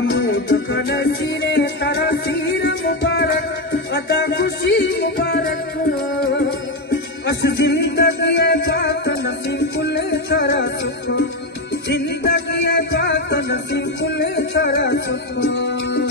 महमूद कनसीरे तारा सीर मुबारक अदा खुशी मुबारक बस जिंदगी बात नसीब कुल तारा सुख जिंदगी बात नसीब कुल तारा सुख